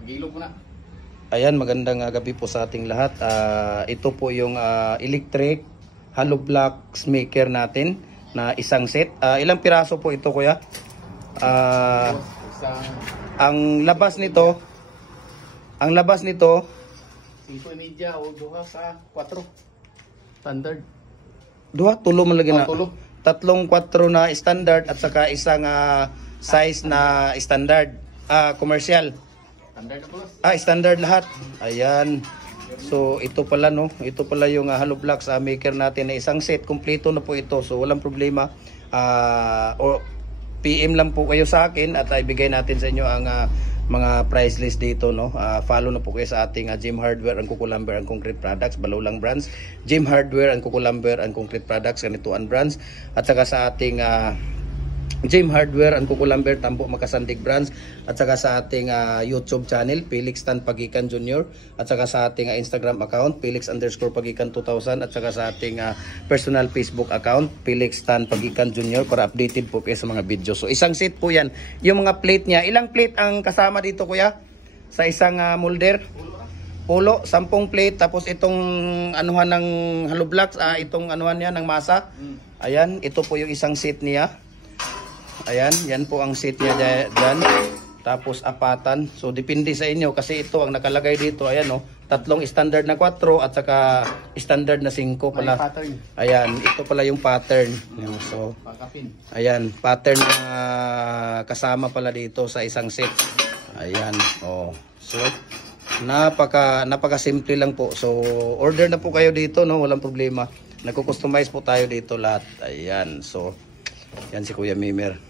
Mag-ilog mo na. Ayan, magandang gabi po sa ating lahat. Ito po yung electric hollow blocks maker natin na isang set. Ilang piraso po ito, kuya? Ang labas nito 5.5 o duha sa 4 standard. tulo man lagi na. Tulo. Tatlong 4 na standard at saka isang size na standard, commercial. Standard na po. Standard lahat. Ayan. So ito pala no, ito pala yung hollow blocks maker natin na isang set, kumpleto na po ito. So walang problema. O PM lang po kayo sa akin at ibigay natin sa inyo ang mga price list dito no. Follow na po kayo sa ating Gym Hardware and Kukulamber and Concrete Products, Balulang brands. Gym Hardware and Kukulamber and Concrete Products, Kanituan brands, at saka sa ating Gym Hardware and Kukulamber, Tambo Makasandig brands, at saka sa ating YouTube channel Felix Tan Pagikan Jr., at saka sa ating Instagram account Felix_Pagikan 2000, at saka sa ating personal Facebook account Felix Tan Pagikan Jr. para updated po kayo sa mga video. So isang set po yan. Yung mga plate niya, ilang plate ang kasama dito kuya? Sa isang molder? Pulo, 10 plate, tapos itong anuhan ng hollow blocks, itong anuhan niya ng masa. Ayan, ito po yung isang set niya. Ayan, yan po ang seat niya dyan. Tapos apatan. So depende sa inyo kasi ito ang nakalagay dito. Ayan o, tatlong standard na 4 at saka standard na 5 pala. Ayan, ito pala yung pattern. So, ayan, pattern na kasama pala dito sa isang set. Ayan, oh. So, napaka simple lang po. So, order na po kayo dito, no? Walang problema. Nagko-customize po tayo dito lahat. Ayan, so, yan si Kuya Mimer.